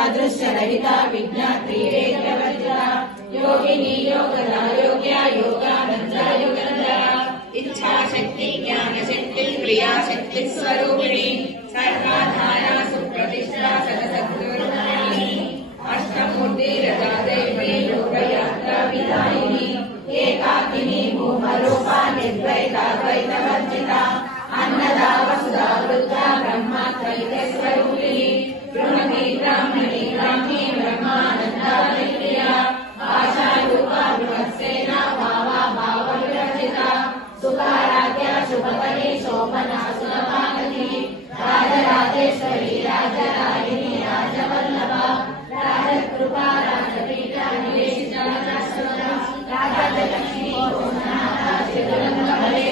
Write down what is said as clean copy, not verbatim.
अदृश्य रहिता विज्ञात्री योगिनी योगदा योग्या योगानंदा योगेंद्रा इच्छा शक्ति ज्ञान शक्ति क्रिया शक्ति स्वरूपिणी सर्वाधारा सुप्रतिष्ठा सदसद्गुरुरूपिणी अष्टमूर्ति रजा देवी योगयात्रा विधायिनी एकाकिनी भूमरूपा निर्द्वैताद्वैतवर्जिता अन्नदा वसुधा वृद्धा ब्रह्माद्वैत स्वरूपिणी ब्रह्मणी ब्राह्मणी ब्राह्मी ब्रह्मानंदा प्रिया आशा रूपा बृहत्सेना भावा भाव विरचिता सुखाराध्या शुभकरी शोभना